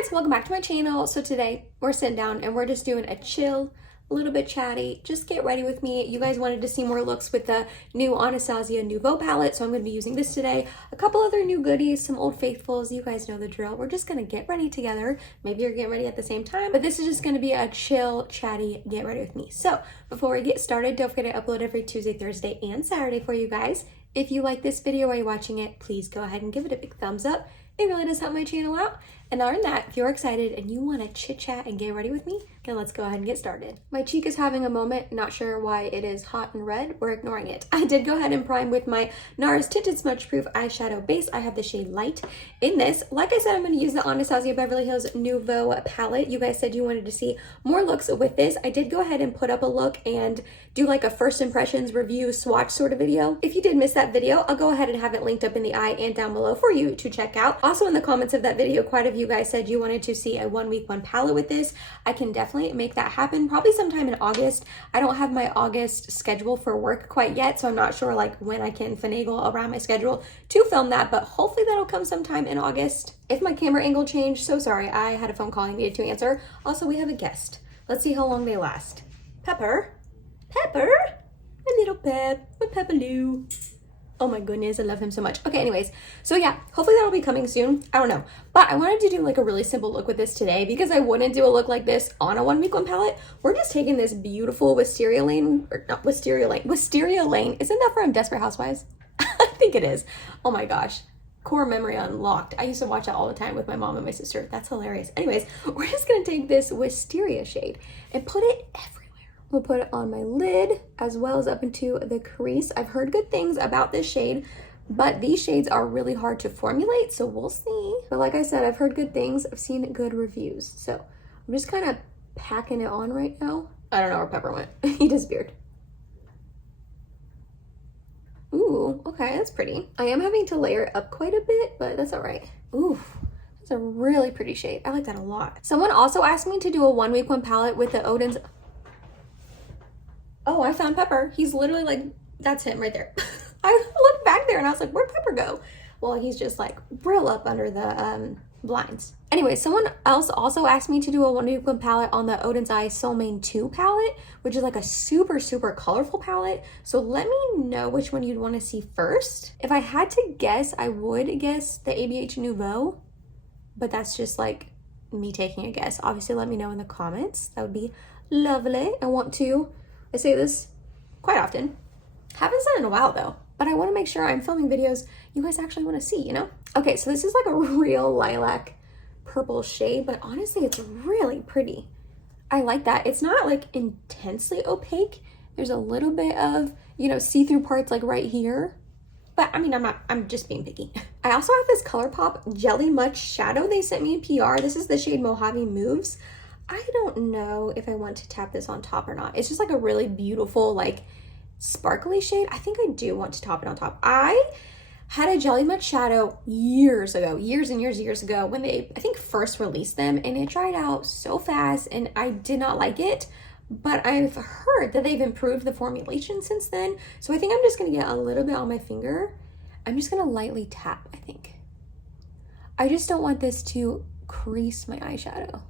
friends, welcome back to my channel. So today we're sitting down and we're just doing a chill, a little bit chatty, just get ready with me. You guys wanted to see more looks with the new Anastasia Nouveau palette, so I'm going to be using this today. A couple other new goodies, some old faithfuls, you guys know the drill. We're just going to get ready together. Maybe you're getting ready at the same time, but this is just going to be a chill, chatty, get ready with me. So before we get started, don't forget to upload every Tuesday, Thursday, and Saturday for you guys. If you like this video while you're watching it, please go ahead and give it a big thumbs up. It really does help my channel out. And other than that, if you're excited and you want to chit chat and get ready with me, then let's go ahead and get started. My cheek is having a moment, not sure why it is hot and red. We're ignoring it. I did go ahead and prime with my NARS Tinted Smudge Proof Eyeshadow Base. I have the shade Light in this. Like I said, I'm going to use the Anastasia Beverly Hills Nouveau palette. You guys said you wanted to see more looks with this. I did go ahead and put up a look and do like a first impressions review swatch sort of video. If you did miss that video, I'll go ahead and have it linked up in the eye and down below for you to check out. Also in the comments of that video, quite a few guys said you wanted to see a 1 week 1 palette with this. I can definitely make that happen probably sometime in August. I don't have my August schedule for work quite yet, so I'm not sure like when I can finagle around my schedule to film that, but hopefully that'll come sometime in August. If my camera angle changed, so sorry, I had a phone call I needed to answer. Also, we have a guest. Let's see how long they last. Pepper, my little Pep, my Pepperloo. Oh my goodness, I love him so much. Okay, anyways, so yeah, hopefully that'll be coming soon. I don't know. But I wanted to do like a really simple look with this today because I wouldn't do a look like this on a 1 week 1 palette. We're just taking this beautiful Wisteria Lane, or not Wisteria Lane, Wisteria Lane. Isn't that from Desperate Housewives? I think it is. Oh my gosh. Core memory unlocked. I used to watch that all the time with my mom and my sister. That's hilarious. Anyways, we're just gonna take this Wisteria shade and put it everywhere. We'll put it on my lid as well as up into the crease. I've heard good things about this shade, but these shades are really hard to formulate, so we'll see. But like I said, I've heard good things. I've seen good reviews. So I'm just kind of packing it on right now. I don't know where Pepper went. He disappeared. Ooh, okay, that's pretty. I am having to layer it up quite a bit, but that's all right. Ooh, that's a really pretty shade. I like that a lot. Someone also asked me to do a 1 week 1 palette with the Odin's. Oh, I found Pepper. He's literally like, that's him right there. I looked back there and I was like, where'd Pepper go? Well, he's just like real up under the blinds. Anyway, someone else also asked me to do a 1 week 1 palette on the Odin's Eye Soul Mane 2 palette, which is like a super, super colorful palette. So let me know which one you'd want to see first. If I had to guess, I would guess the ABH Nouveau, but that's just like me taking a guess. Obviously, let me know in the comments. That would be lovely. I say this quite often. Haven't said it in a while though, but I want to make sure I'm filming videos you guys actually want to see, you know? Okay, so this is like a real lilac purple shade, but honestly, it's really pretty. I like that. It's not like intensely opaque. There's a little bit of, you know, see-through parts like right here. But I mean, I'm just being picky. I also have this Colourpop Jelly Much shadow they sent me in PR. This is the shade Mojave Moves. I don't know if I want to tap this on top or not. It's just like a really beautiful, like sparkly shade. I think I do want to top it on top. I had a Jelly Much shadow years ago, years ago when they, I think, first released them, and it dried out so fast and I did not like it. But I've heard that they've improved the formulation since then. So I think I'm just gonna get a little bit on my finger. I'm just gonna lightly tap, I think. I just don't want this to crease my eyeshadow,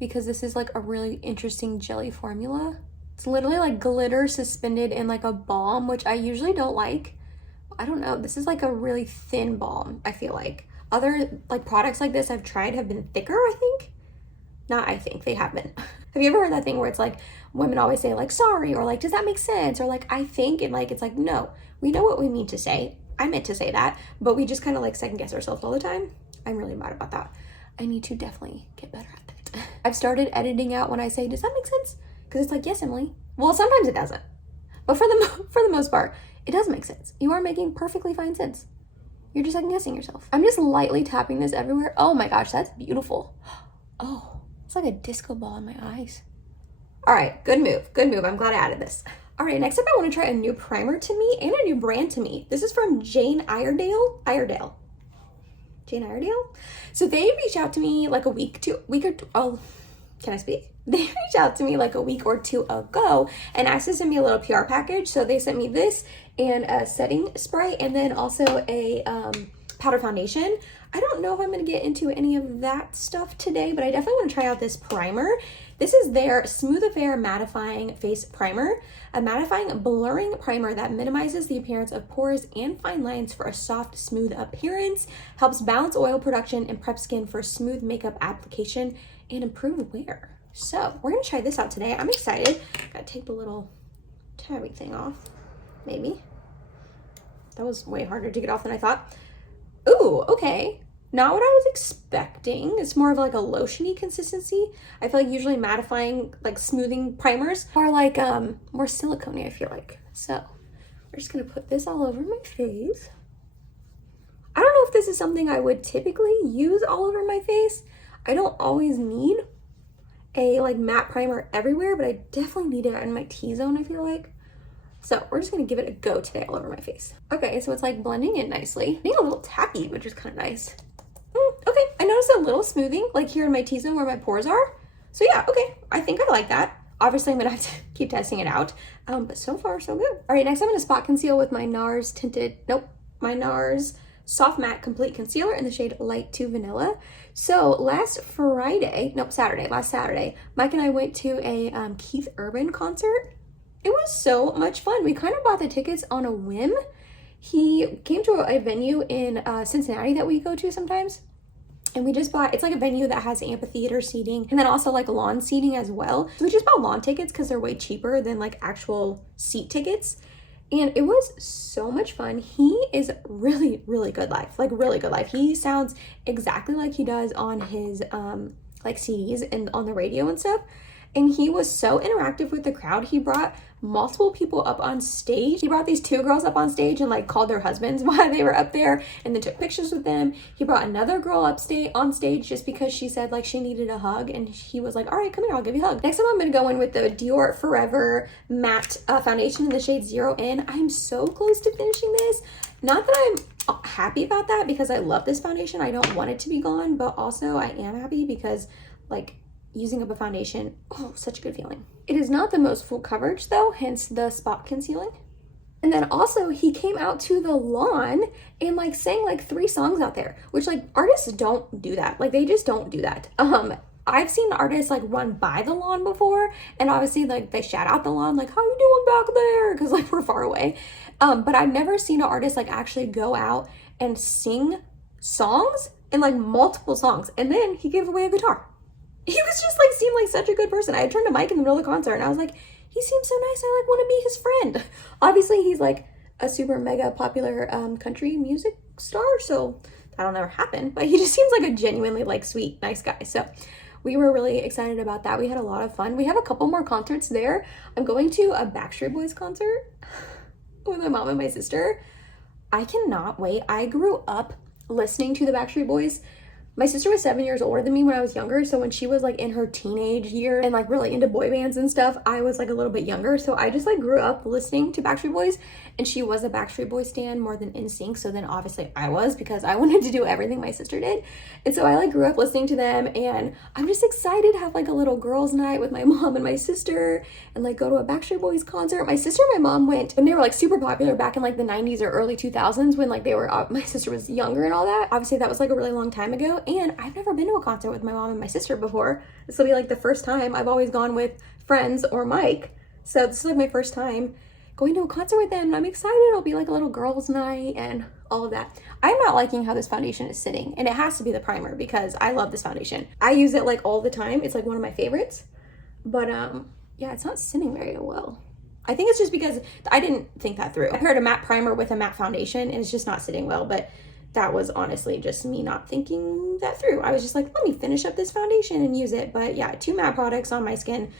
because this is like a really interesting jelly formula. It's literally like glitter suspended in like a balm, which I usually don't like. I don't know, this is like a really thin balm, I feel like. Other like products like this I've tried have been thicker, I think. Not I think, they have been. Have you ever heard that thing where it's like, women always say like, sorry, or like, does that make sense? Or like, I think, and like, it's like, no, we know what we mean to say. I meant to say that, but we just kind of like second guess ourselves all the time. I'm really mad about that. I need to definitely get better at that. I've started editing out when I say, does that make sense? Because it's like, yes, Emily. Well, sometimes it doesn't. But for the most part, it does make sense. You are making perfectly fine sense. You're just second guessing yourself. I'm just lightly tapping this everywhere. Oh my gosh, that's beautiful. Oh, it's like a disco ball in my eyes. All right, good move. Good move. I'm glad I added this. All right, next up, I want to try a new primer to me and a new brand to me. This is from Jane Iredale. Jane Iredale. So they reached out to me like a week or two, oh, can I speak? They reached out to me like a week or two ago and asked to send me a little PR package. So they sent me this and a setting spray and then also a powder foundation. I don't know if I'm going to get into any of that stuff today, but I definitely want to try out this primer. This is their Smooth Affair Mattifying Face Primer, a mattifying blurring primer that minimizes the appearance of pores and fine lines for a soft, smooth appearance, helps balance oil production and prep skin for smooth makeup application and improve wear. So we're going to try this out today. I'm excited. Got to take the little tabby thing off, maybe. That was way harder to get off than I thought. Ooh, okay. Not what I was expecting. It's more of like a lotiony consistency. I feel like usually mattifying, like smoothing primers are like more silicone-y, I feel like. So we're just gonna put this all over my face. I don't know if this is something I would typically use all over my face. I don't always need a like matte primer everywhere, but I definitely need it in my T-zone, I feel like. So we're just gonna give it a go today all over my face. Okay, so it's like blending in nicely. Being a little tacky, which is kind of nice. Okay, I noticed a little smoothing like here in my T-zone where my pores are. So yeah, okay, I think I like that. Obviously I'm gonna have to keep testing it out, but so far so good. All right, next I'm gonna spot conceal with my NARS my NARS Soft Matte Complete Concealer in the shade Light to Vanilla. So last Saturday, Mike and I went to a Keith Urban concert. It was so much fun. We kind of bought the tickets on a whim. He came to a venue in Cincinnati that we go to sometimes. And we just bought, it's like a venue that has amphitheater seating and then also like lawn seating as well. So we just bought lawn tickets because they're way cheaper than like actual seat tickets. And it was so much fun. He is really, really good live, like really good live. He sounds exactly like he does on his like CDs and on the radio and stuff. And he was so interactive with the crowd. He brought multiple people up on stage. He brought these two girls up on stage and like called their husbands while they were up there and then took pictures with them. He brought another girl on stage just because she said like she needed a hug, and he was like, all right, come here, I'll give you a hug. Next time I'm gonna go in with the Dior Forever Matte Foundation in the shade 0N. I'm so close to finishing this. Not that I'm happy about that because I love this foundation. I don't want it to be gone, but also I am happy because like using up a foundation, oh, such a good feeling. It is not the most full coverage though, hence the spot concealing. And then also he came out to the lawn and like sang like 3 songs out there, which like artists don't do that. Like they just don't do that. I've seen artists like run by the lawn before, and obviously like they shout out the lawn like, how you doing back there? Because like we're far away. But I've never seen an artist like actually go out and sing songs and like multiple songs. And then he gave away a guitar. He was just like, seemed like such a good person. I had turned to Mike in the middle of the concert and I was like, he seems so nice. I like want to be his friend. Obviously he's like a super mega popular country music star, so that'll never happen, but he just seems like a genuinely like sweet, nice guy. So we were really excited about that. We had a lot of fun. We have a couple more concerts there. I'm going to a Backstreet Boys concert with my mom and my sister. I cannot wait. I grew up listening to the Backstreet Boys. My sister was 7 years older than me when I was younger, so when she was like in her teenage year and like really into boy bands and stuff, I was like a little bit younger. So I just like grew up listening to Backstreet Boys, and she was a Backstreet Boys stan more than NSYNC. So then obviously I was, because I wanted to do everything my sister did. And so I like grew up listening to them, and I'm just excited to have like a little girls' night with my mom and my sister and like go to a Backstreet Boys concert. My sister and my mom went when they were like super popular back in like the 90s or early 2000s when like they were, my sister was younger and all that. Obviously that was like a really long time ago. And I've never been to a concert with my mom and my sister before. This will be like the first time. I've always gone with friends or Mike. So this is like my first time going to a concert with them, and I'm excited. It'll be like a little girls' night and all of that. I'm not liking how this foundation is sitting, and it has to be the primer because I love this foundation. I use it like all the time. It's like one of my favorites. But yeah, it's not sitting very well. I think it's just because I didn't think that through. I paired a matte primer with a matte foundation and it's just not sitting well, but that was honestly just me not thinking that through. I was just like, let me finish up this foundation and use it. But yeah, 2 matte products on my skin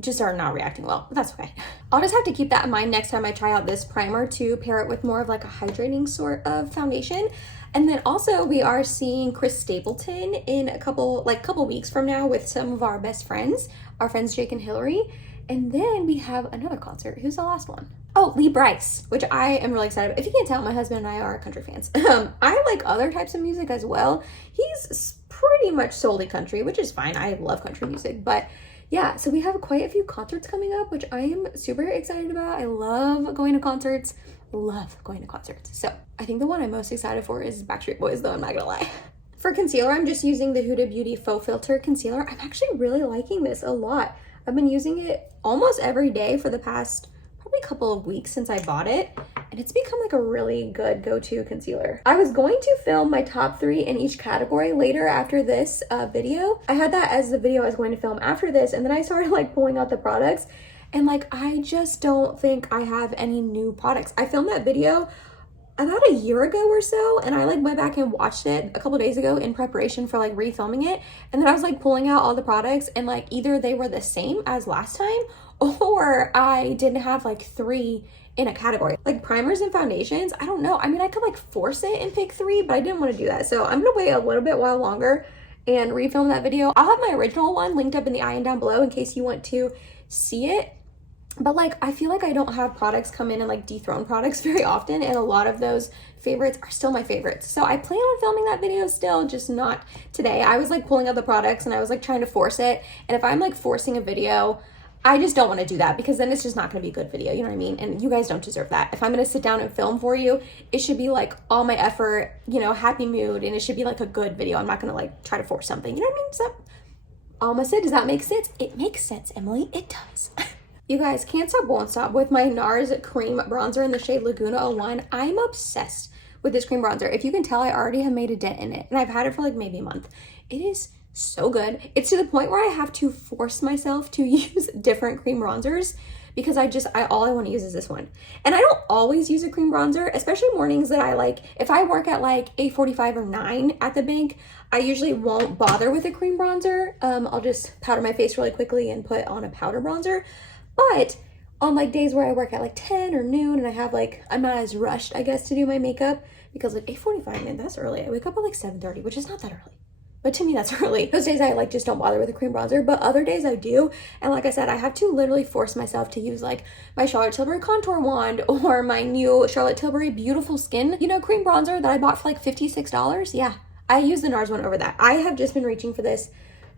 just are not reacting well, but that's okay. I'll just have to keep that in mind next time I try out this primer to pair it with more of like a hydrating sort of foundation. And then also we are seeing Chris Stapleton in a couple weeks from now with some of our best friends, our friends Jake and Hillary. And then we have another concert. Who's the last one? Oh, Lee Brice, which I am really excited about. If you can't tell, my husband and I are country fans. I like other types of music as well. He's pretty much solely country, which is fine. I love country music, but yeah, so we have quite a few concerts coming up, which I am super excited about. I love going to concerts. love going to concerts. So I think the one I'm most excited for is Backstreet Boys, though, I'm not gonna lie. For concealer, I'm just using the Huda Beauty Faux Filter Concealer. I'm actually really liking this a lot. I've been using it almost every day for the past probably a couple of weeks since I bought it, and it's become like a really good go-to concealer. I was going to film my top 3 in each category later after this video. I had that as the video I was going to film after this, and then I started like pulling out the products, and like I just don't think I have any new products. I filmed that video about a year ago or so, and I like went back and watched it a couple days ago in preparation for like refilming it, and then I was like pulling out all the products, and like either they were the same as last time or I didn't have like 3 in a category. Like primers and foundations, I don't know. I mean, I could like force it and pick 3, but I didn't want to do that, so I'm gonna wait a little bit while longer and refilm that video. I'll have my original one linked up in the eye and down below in case you want to see it. But like, I feel like I don't have products come in and like dethrone products very often, and a lot of those favorites are still my favorites. So I plan on filming that video still, just not today. I was like pulling out the products and I was like trying to force it. And if I'm like forcing a video, I just don't want to do that, because then it's just not going to be a good video, you know what I mean? And you guys don't deserve that. If I'm going to sit down and film for you, it should be like all my effort, you know, happy mood, and it should be like a good video. I'm not going to like try to force something, you know what I mean? So almost said, does that make sense? It makes sense, Emily. It does. You guys, can't stop, won't stop with my NARS cream bronzer in the shade Laguna 01. I'm obsessed with this cream bronzer. If you can tell, I already have made a dent in it, and I've had it for like maybe a month. It is so good. It's to the point where I have to force myself to use different cream bronzers, because all I want to use is this one. And I don't always use a cream bronzer, especially mornings that I like, if I work at like 8:45 or 9 at the bank, I usually won't bother with a cream bronzer. I'll just powder my face really quickly and put on a powder bronzer. But on like days where I work at like 10 or noon and I have like, I'm not as rushed, I guess, to do my makeup, because like 8:45, man, that's early. I wake up at like 7:30, which is not that early. But to me, that's early. Those days I like just don't bother with a cream bronzer, but other days I do. And like I said, I have to literally force myself to use like my Charlotte Tilbury contour wand or my new Charlotte Tilbury Beautiful Skin, you know, cream bronzer that I bought for like $56. Yeah, I use the NARS one over that. I have just been reaching for this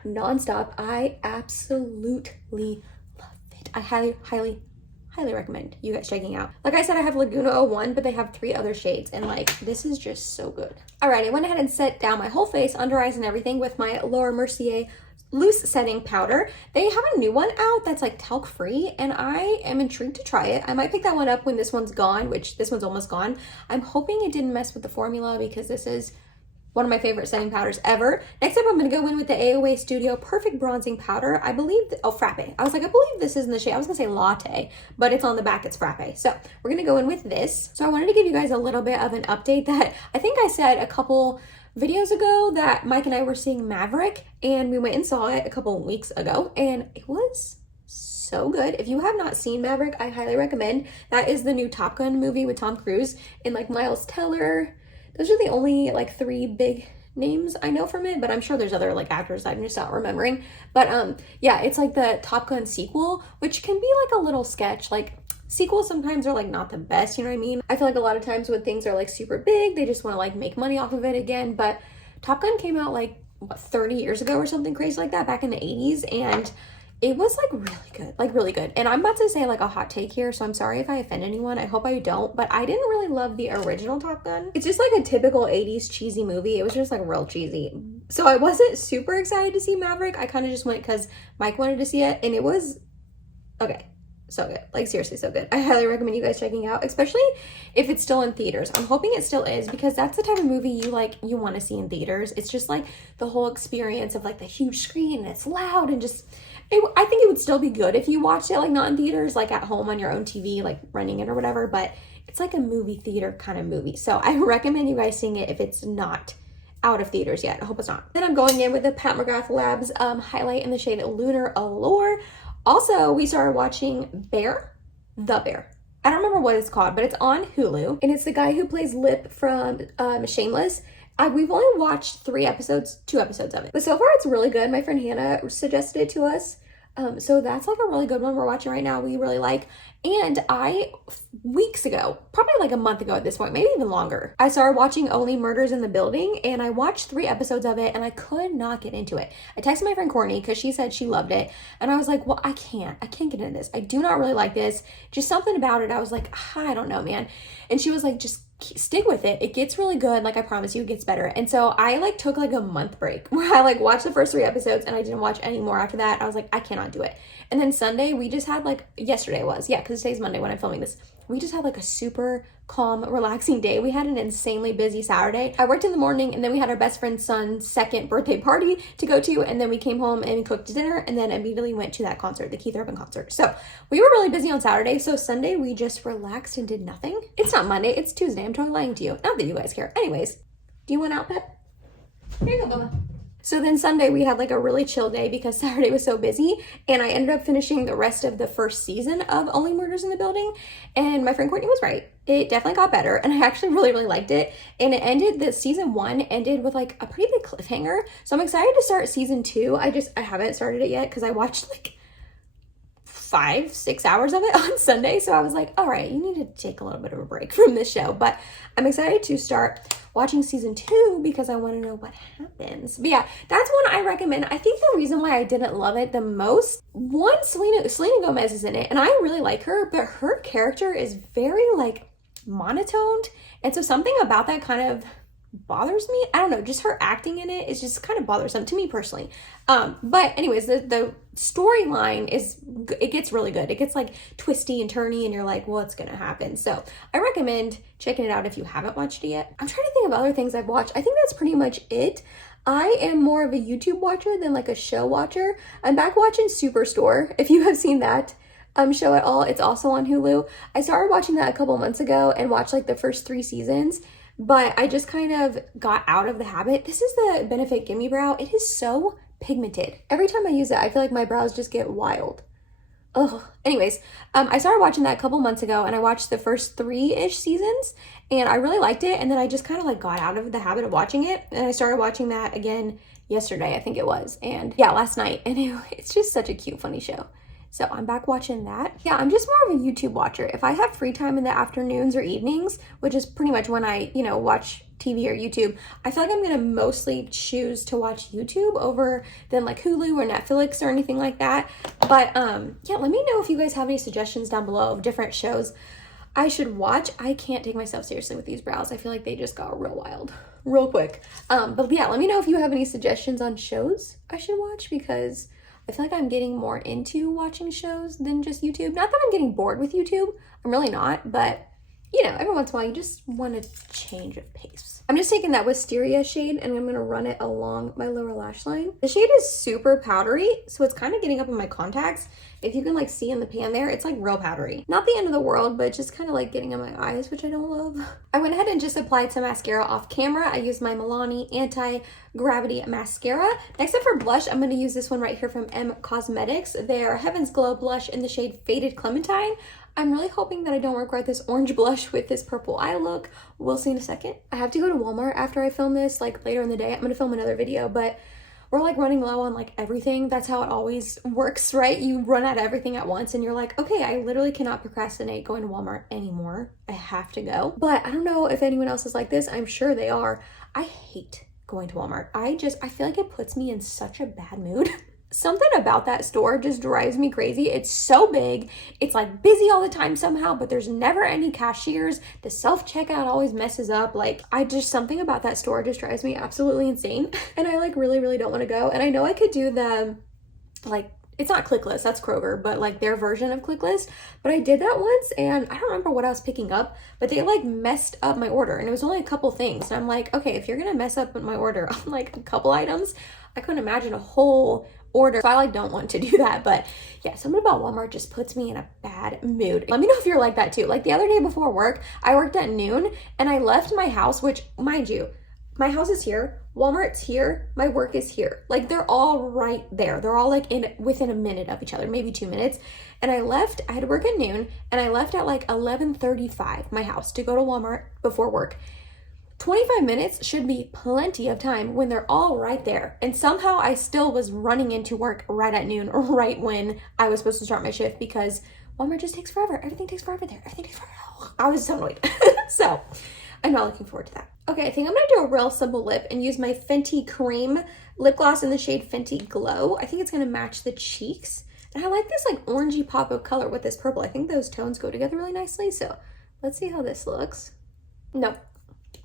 nonstop. I absolutely love it. I highly recommend you guys checking out. Like I said, I have Laguna 01, but they have 3 other shades, and like this is just so good. All right, I went ahead and set down my whole face, under eyes and everything, with my Laura Mercier loose setting powder. They have a new one out that's like talc free, and I am intrigued to try it. I might pick that one up when this one's gone, which this one's almost gone. I'm hoping it didn't mess with the formula, because this is one of my favorite setting powders ever. Next up, I'm going to go in with the AOA Studio Perfect Bronzing Powder. I believe, Frappe. I was like, I believe this is in the shade, I was going to say Latte, but it's on the back, it's Frappe. So we're going to go in with this. So I wanted to give you guys a little bit of an update that I think I said a couple videos ago that Mike and I were seeing Maverick, and we went and saw it a couple weeks ago, and it was so good. If you have not seen Maverick, I highly recommend. That is the new Top Gun movie with Tom Cruise and like Miles Teller. Those are the only like 3 big names I know from it, but I'm sure there's other like actors I'm just not remembering. But yeah, it's like the Top Gun sequel, which can be like a little sketch. Like sequels sometimes are like not the best, you know what I mean? I feel like a lot of times when things are like super big, they just want to like make money off of it again. But Top Gun came out like what, 30 years ago or something crazy like that, back in the 80s, and it was like really good. And I'm about to say like a hot take here, so I'm sorry if I offend anyone. I hope I don't, but I didn't really love the original Top Gun. It's just like a typical 80s cheesy movie. It was just like real cheesy. So I wasn't super excited to see Maverick. I kind of just went because Mike wanted to see it, and it was okay. So good. Like seriously, so good. I highly recommend you guys checking out, especially if it's still in theaters. I'm hoping it still is, because that's the type of movie you want to see in theaters. It's just like the whole experience of like the huge screen, and it's loud, and just I think it would still be good if you watched it like not in theaters, like at home on your own TV, like running it or whatever, but it's like a movie theater kind of movie. So I recommend you guys seeing it if it's not out of theaters yet. I hope it's not. Then I'm going in with the Pat McGrath Labs highlight in the shade Lunar Allure. Also, we started watching The Bear. I don't remember what it's called, but it's on Hulu, and it's the guy who plays Lip from Shameless. We've only watched 2 episodes of it, but so far it's really good. My friend Hannah suggested it to us, so that's like a really good one we're watching right now. We really like, And weeks ago, probably like a month ago at this point, maybe even longer, I started watching Only Murders in the Building, and I watched 3 episodes of it and I could not get into it. I texted my friend Courtney because she said she loved it, and I was like, well, I can't get into this. I do not really like this. Just something about it. I was like, I don't know, man. And she was like, just stick with it. It gets really good. Like, I promise you, it gets better. And so I like took like a month break where I like watched the first 3 episodes and I didn't watch any more after that. I was like, I cannot do it. And then Sunday, we just had like, yesterday was, yeah, because today's Monday when I'm filming this. We just had like a super calm, relaxing day. We had an insanely busy Saturday. I worked in the morning, and then we had our best friend's son's 2nd birthday party to go to, and then we came home and we cooked dinner, and then immediately went to that concert, the Keith Urban concert. So we were really busy on Saturday. So Sunday we just relaxed and did nothing. It's not Monday, it's Tuesday. I'm totally lying to you. Not that you guys care. Anyways, do you want out, pet? Here you go, Mama. So then Sunday we had like a really chill day because Saturday was so busy, and I ended up finishing the rest of the first season of Only Murders in the Building, and my friend Courtney was right. It definitely got better, and I actually really, really liked it. And it ended, the season 1 ended with like a pretty big cliffhanger. So I'm excited to start season 2. I haven't started it yet because I watched like 5-6 hours of it on Sunday. So I was like, all right, you need to take a little bit of a break from this show. But I'm excited to start watching season 2 because I want to know what happens. But yeah, that's one I recommend. I think the reason why I didn't love it the most, one, Selena Gomez is in it, and I really like her, but her character is very like monotoned. And so something about that kind of bothers me. I don't know, just her acting in it is just kind of bothersome to me personally. But anyways, the storyline it gets really good. It gets like twisty and turny, and you're like, what's gonna happen? So I recommend checking it out if you haven't watched it yet. I'm trying to think of other things I've watched. I think that's pretty much it. I am more of a YouTube watcher than like a show watcher. I'm back watching Superstore, if you have seen that show at all. It's also on Hulu. I started watching that a couple months ago and watched like the first 3 seasons. But I just kind of got out of the habit. This is the Benefit Gimme Brow. It is so pigmented. Every time I use it, I feel like my brows just get wild. Ugh. Anyways, I started watching that a couple months ago, and I watched the first 3-ish seasons, and I really liked it. And then I just kind of like got out of the habit of watching it, and I started watching that again yesterday, I think it was. And yeah, last night. And it's just such a cute, funny show. So I'm back watching that. Yeah, I'm just more of a YouTube watcher. If I have free time in the afternoons or evenings, which is pretty much when I, watch TV or YouTube, I feel like I'm gonna mostly choose to watch YouTube over than like Hulu or Netflix or anything like that. But yeah, let me know if you guys have any suggestions down below of different shows I should watch. I can't take myself seriously with these brows. I feel like they just got real wild real quick. But yeah, let me know if you have any suggestions on shows I should watch, because I feel like I'm getting more into watching shows than just YouTube. Not that I'm getting bored with YouTube. I'm really not, but every once in a while you just want a change of pace. I'm just taking that Wisteria shade and I'm going to run it along my lower lash line. The shade is super powdery, so it's kind of getting up in my contacts. If you can like see in the pan there, it's like real powdery. Not the end of the world, but just kind of like getting in my eyes, which I don't love. I went ahead and just applied some mascara off camera. I used my Milani Anti-Gravity Mascara. Next up for blush, I'm going to use this one right here from M Cosmetics. Their Heaven's Glow blush in the shade Faded Clementine. I'm really hoping that I don't regret this orange blush with this purple eye look. We'll see in a second. I have to go to Walmart after I film this, like later in the day. I'm going to film another video, but we're like running low on like everything. That's how it always works, right? You run out of everything at once and you're like, okay, I literally cannot procrastinate going to Walmart anymore. I have to go. But I don't know if anyone else is like this. I'm sure they are. I hate going to Walmart. I feel like it puts me in such a bad mood. Something about that store just drives me crazy. It's so big. It's like busy all the time somehow, but there's never any cashiers. The self-checkout always messes up. Like something about that store just drives me absolutely insane. And I like really, really don't want to go. And I know I could do the it's not Clicklist, that's Kroger, but like their version of Clicklist. But I did that once and I don't remember what I was picking up, but they like messed up my order and it was only a couple things. And I'm like, okay, if you're gonna mess up my order on like a couple items, I couldn't imagine a whole order. So I like don't want to do that. But yeah, something about Walmart just puts me in a bad mood. Let me know if you're like that too. Like the other day before work, I worked at noon and I left my house, which mind you, my house is here, Walmart's here, my work is here. Like they're all right there. They're all like within a minute of each other, maybe 2 minutes. And I had to work at noon and I left at like 11:35 my house to go to Walmart before work. 25 minutes should be plenty of time when they're all right there. And somehow I still was running into work right at noon or right when I was supposed to start my shift because Walmart just takes forever. Everything takes forever there. Everything takes forever. I was so annoyed. So I'm not looking forward to that. Okay, I think I'm gonna do a real simple lip and use my Fenty Cream lip gloss in the shade Fenty Glow. I think it's gonna match the cheeks. And I like this like orangey pop of color with this purple. I think those tones go together really nicely. So let's see how this looks. Nope,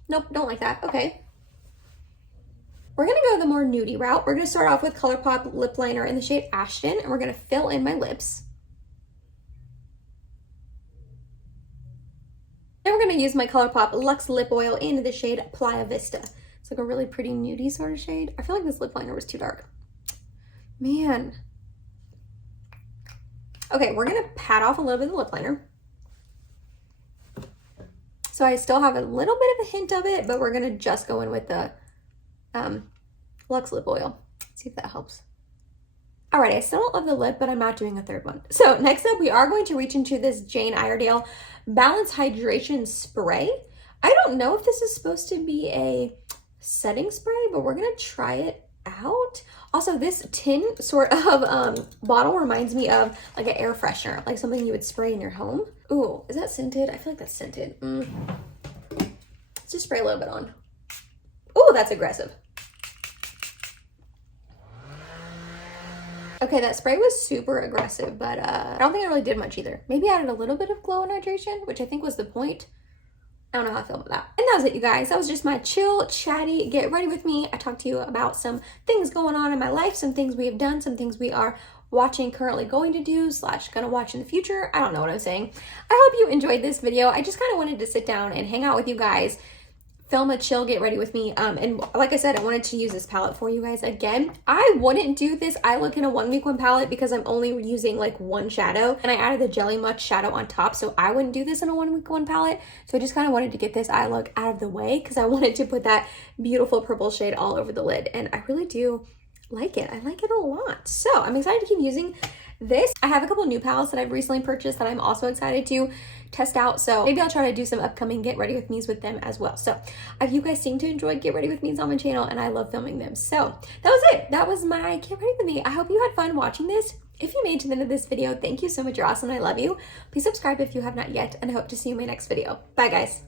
don't like that. Okay. We're gonna go the more nudie route. We're gonna start off with Colourpop lip liner in the shade Ashton, and we're gonna fill in my lips. Then we're gonna use my Colourpop Luxe Lip Oil in the shade Playa Vista. It's like a really pretty nudie sort of shade. I feel like this lip liner was too dark. Man. Okay, we're gonna pat off a little bit of the lip liner. So I still have a little bit of a hint of it, but we're gonna just go in with the Luxe Lip Oil. Let's see if that helps. Alright, I still don't love the lip, but I'm not doing a third one. So next up, we are going to reach into this Jane Iredale Balance Hydration Spray. I don't know if this is supposed to be a setting spray, but we're gonna try it out. Also, this tin sort of bottle reminds me of like an air freshener, like something you would spray in your home. Ooh, is that scented? I feel like that's scented. Let's just spray a little bit on. Ooh, that's aggressive. Okay, that spray was super aggressive, but I don't think it really did much either. Maybe added a little bit of glow and hydration, which I think was the point. I don't know how I feel about that. And that was it, you guys. That was just my chill, chatty, get ready with me. I talked to you about some things going on in my life, some things we have done, some things we are watching, currently going to do, / gonna watch in the future. I don't know what I'm saying. I hope you enjoyed this video. I just kind of wanted to sit down and hang out with you guys, film a chill get ready with me, and like I said, I wanted to use this palette for you guys again. I wouldn't do this eye look in a 1 week 1 palette because I'm only using like one shadow, and I added the Jelly Much shadow on top, so I wouldn't do this in a 1 week 1 palette. So I just kind of wanted to get this eye look out of the way because I wanted to put that beautiful purple shade all over the lid, and I really do like it. I like it a lot, so I'm excited to keep using this. I have a couple new palettes that I've recently purchased that I'm also excited to test out, so maybe I'll try to do some upcoming get ready with me's with them as well. So you guys seem to enjoy get ready with me's on my channel, and I love filming them. So that was it. That was my get ready with me. I hope you had fun watching this. If you made it to the end of this video, thank you so much. You're awesome. I love you. Please subscribe if you have not yet, and I hope to see you in my next video. Bye guys.